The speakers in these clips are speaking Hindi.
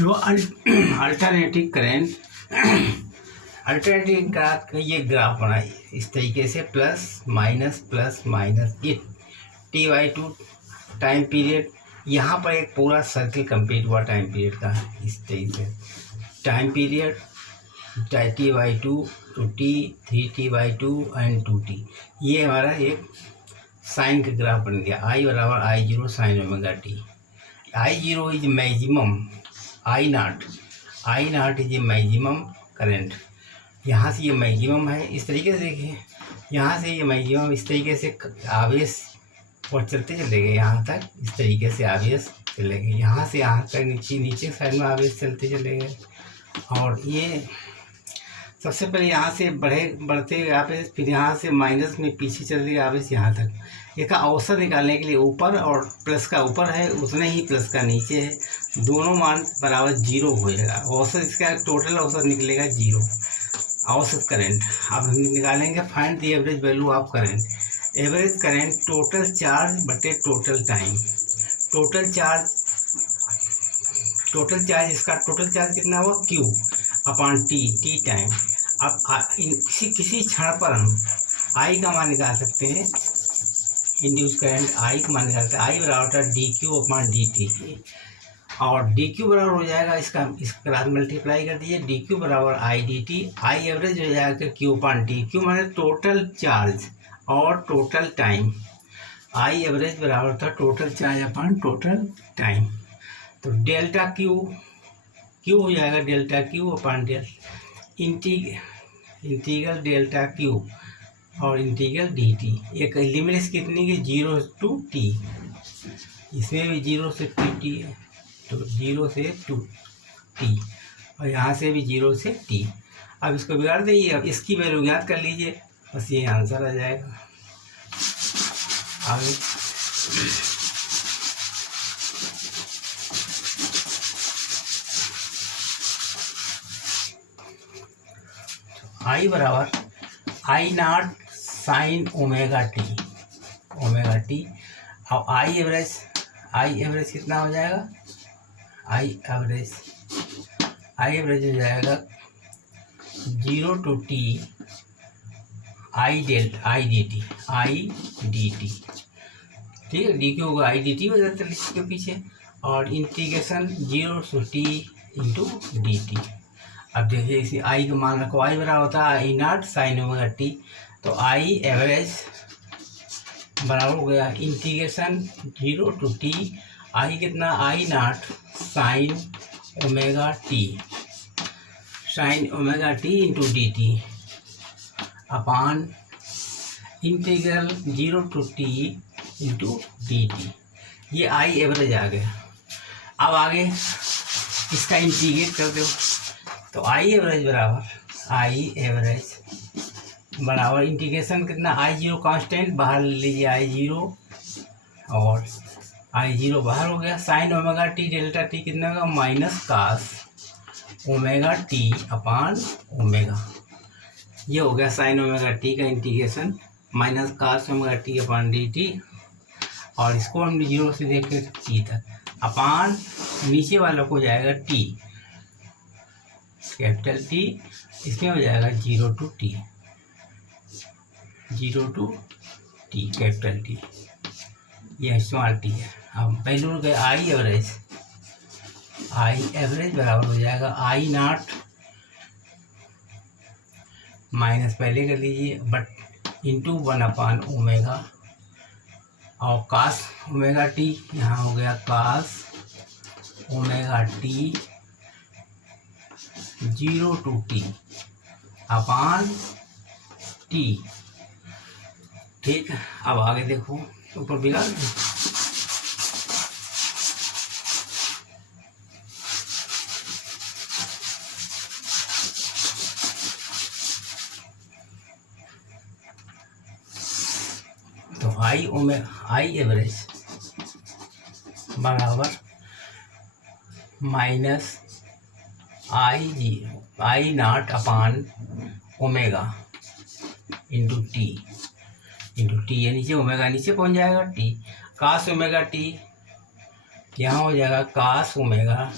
जो अल्टरनेटिव करंट अल्टरनेटिव का ये ग्राफ बनाइए इस तरीके से, प्लस माइनस ये T/2 टाइम पीरियड। यहाँ पर एक पूरा सर्किल कंप्लीट हुआ टाइम पीरियड का, इस तरीके से time period T/2 to T, 3T/2 and 2T। ये हमारा एक साइन का ग्राफ बन गया। I बराबर I0 sign omega T. I0 is maximum, I not is a maximum current. यहाँ से ये मैक्सिमम है, इस तरीके से देखिए, यहाँ से ये मैक्सिमम इस तरीके से आवेश और चलते चले गए यहाँ तक, इस तरीके से आवेश चले गए यहाँ से यहाँ तक, नीचे साइड में आवेश चलते चले गए। और ये सबसे पहले यहाँ से बढ़ते हुए आवेश, फिर यहाँ से माइनस में पीछे चले गए आवेश यहाँ तक। इसका औसत निकालने के लिए ऊपर और प्लस का ऊपर है उतने ही प्लस का नीचे है, दोनों मान बराबर 0 हो जाएगा। औसत इसका टोटल औसत निकलेगा 0, औसत करंट। अब हम निकालेंगे find the average value of current. Average current total charge बटे टोटल टाइम। टोटल चार्ज इसका टोटल चार्ज कितना हुआ, Q अपॉन टी टाइम। अब किसी क्षण पर हम I का मान निकाल सकते हैं, इंड्यूस करंट I का मान निकाल सकते हैं। I बराबर होता है DQ अपॉन DT, और DQ बराबर हो जाएगा इसका मल्टीप्लाई कर दीजिए, DQ बराबर IDT। I एवरेज हो जाएगा Q अपॉन T। Q माने टोटल चार्ज और टोटल टाइम। I एवरेज बराबर था total charge upon total time. तो डेल्टा Q हो जाएगा delta Q upon integral delta Q और इंटीग्रल DT। एक लिमिट्स कितनी की 0 to T, इसमें भी 0 से 2T है, तो 0 से 2T, और यहाँ से भी 0 से T। अब इसको बिगाड़ दीजिए, अब इसकी वैल्यू ज्ञात कर लीजिए, बस ये आंसर आ जाएगा। आगे I बराबर I not sign omega T. अब I एवरेज कितना हो जाएगा, I एवरेज हो जाएगा 0 to T I dt। ठीक है, DQ होगा IDT हो जाता है इसके पीछे, और integration 0 to T into DT। अब देखिए इसे I का मान रखो, I बराबर होता है I not sign omega T, तो I एवरेज बराबर हो गया इंटीग्रेशन 0 to T I कितना, I not sign omega T into DT upon integral 0 to T into DT। ये I एवरेज आ गया। अब आगे इसका इंटीग्रेट कर दो, तो I एवरेज बराबर इंटीग्रेशन कितना, I0 कांस्टेंट बाहर ले लीजिए, I0 और I0 बाहर हो गया, sine omega T delta T कितना होगा, minus cos omega T upon omega. ये हो गया साइन ओमेगा टी का integration, minus cos omega T upon DT, और इसको हम 0 से देख के T तक अपान नीचे वालों को जाएगा T, कैपिटल T, इसमें हो जाएगा 0 to T कैपिटल T, यह स्मॉल t है। अब वैल्यू गए I एवरेज बराबर हो जाएगा I नॉट माइनस पहले कर लीजिए बट इंटू 1 अपान ओमेगा, और कास ओमेगा टी यहाँ हो गया cos omega T 0 to T upon T। ठीक है, अब आगे देखो, ऊपर बिगाड़ दो, तो I एवरेज बराबर minus I not upon omega into T है, नीचे ओमेगा नीचे पहुंच जाएगा T, कास ओमेगा टी यहाँ हो जाएगा cos omega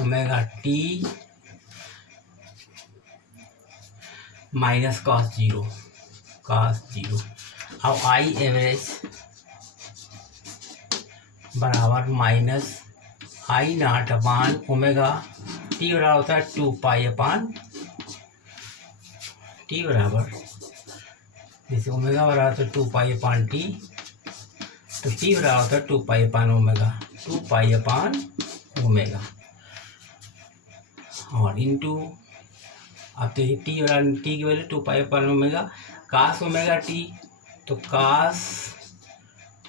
omega T minus cos zero. अब आई एवरेज बराबर minus I naught upon omega T बराबर होता है 2 पाई अपान टी बराबर, जैसे ओमेगा बराबर तो 2 पाई अपान टी, तो टी बराबर होता है 2 pi upon omega, 2 pi upon omega और इंटू, अब तो टी बराबर टी की value 2 pi upon omega cos omega T, तो कास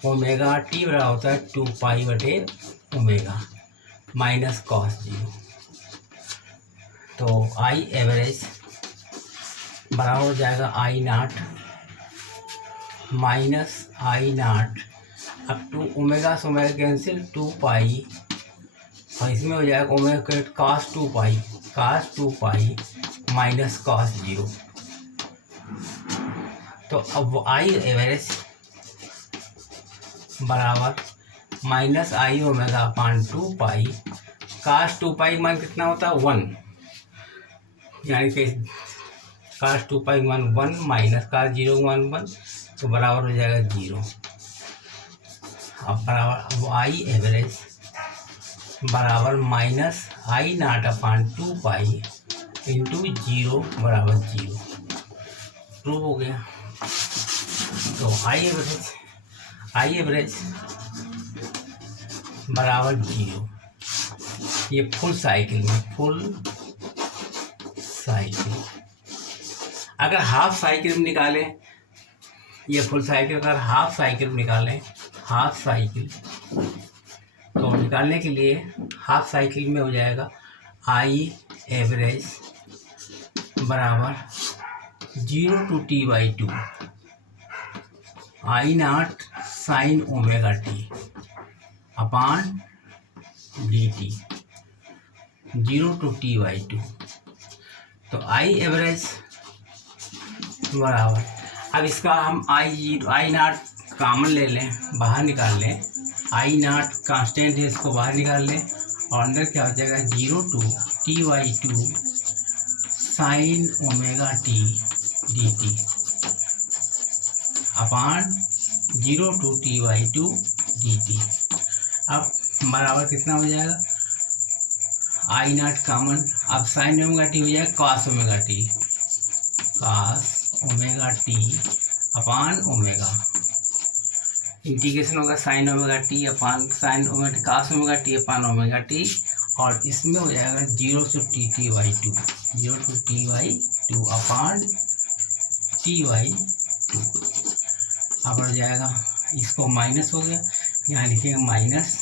ओमेगा टी बराबर होता है 2 पाई बटे ओमेगा माइनस कॉस जीरो। तो आई एवरेज बराबर हो जाएगा आई नाट माइनस आई नाट, अब टू ओमेगा से ओमेगा कैंसिल 2 पाई, और इसमें हो जाएगा ओमेगा कास 2 पाई माइनस कॉस जीरो। तो अब आई एवरेज बराबर माइनस आई ओमेगा अपान 2 पाई, कास 2 पाई मान कितना होता है 1, यानी कि कास 2 पाई मान 1 माइनस कास जीरो मान 1, तो बराबर हो जाएगा 0। अब बराबर आई एवरेज बराबर minus I naught upon 2 pi into 0 बराबर 0। प्रूव हो गया। तो आई एवरेज बराबर 0, ये फुल साइकिल अगर हाफ साइकिल में निकालें, ये फुल साइकिल अगर हाफ साइकिल में निकालें, तो निकालने के लिए हाफ साइकिल में हो जाएगा आई एवरेज बराबर 0 to t/2 I naught sine omega T upon D T 0 to t/2। तो आई एवरेज बराबर, अब इसका हम आई नाट कॉमन ले लें, बाहर निकाल लें, आई नाट कांस्टेंट है, इसको बाहर निकाल लें और अंदर क्या हो जाएगा 0 to t/2 sine omega T D T upon 0 to t/2 D T. अब बराबर कितना हो जाएगा, आई नाट कॉमन, अब साइन ओमेगा टी हो जाएगा cos omega T upon omega, integration होगा sine omega T upon sine omega T cos omega T upon omega T, और इसमें हो जाएगा 0 to t/2 अपान t/2। अब हो जाएगा, इसको माइनस हो गया, यहाँ लिखेंगे माइनस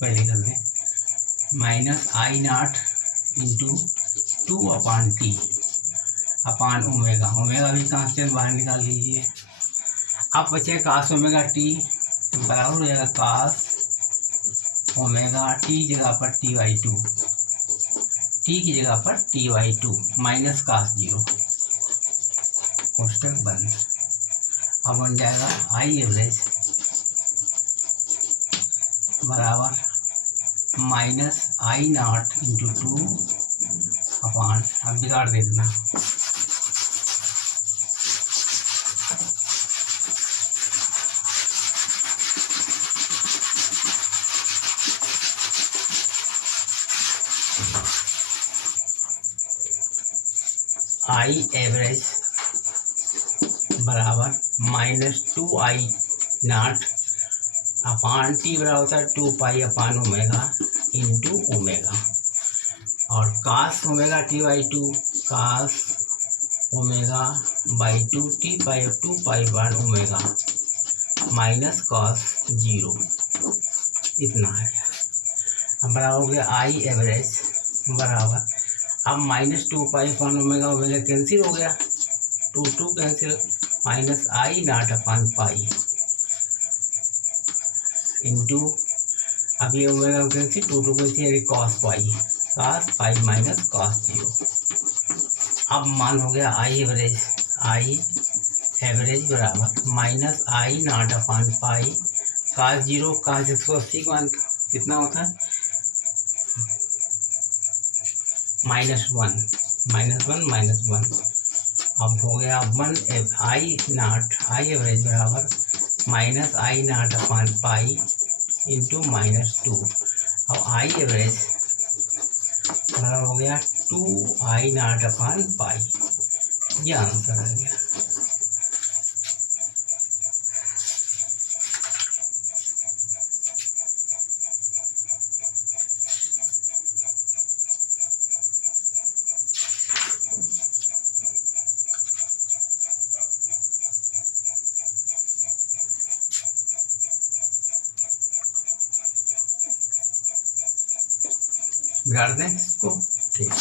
पहले कर दें, minus I naught into 2 upon T upon omega भी कांस्टेंट बाहर निकाल लीजिए। अब बचे कास ओमेगा टी बराबर हो जाएगा कास ओमेगा टी जगह पर t/2, टी की जगह पर t/2 माइनस कास जीरो, कोष्टक बंद। अब बन जाएगा आई एवरेज बराबर minus I naught into 2 upon, अब बिगाड़ दे देना, आई एवरेज बराबर minus 2 I naught upon T बराबर होता है 2 pi upon omega into omega, और cos omega t/2 cos omega by 2 t/2 2 pi upon omega minus cos zero, इतना है। अब बराबर हो गया आई एवरेज बराबर, अब minus 2 pi upon omega cancel हो गया, 2 cancel, minus I naught upon pi into, अब ये omega cancel 2 cancel cos pi minus cos zero. अब मान हो गया आई एवरेज बराबर minus I naught upon pi cos zero, कास 180 का मान कितना होता है -1 -1 अब हो गया 1 आई नॉट, आई एवरेज बराबर -I0 अपान पाई इंटू -2। अब आई एवरेज बराबर हो गया 2I0 अपान पाई। यह आंसर आ गया। बिगाड़ दें इसको, ठीक।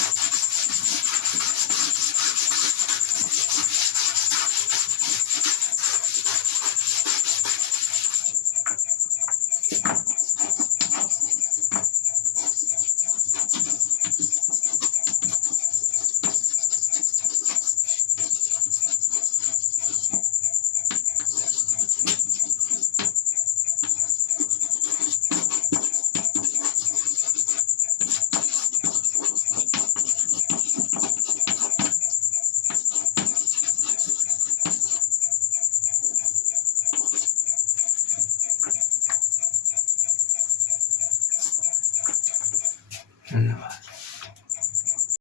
धन्यवाद।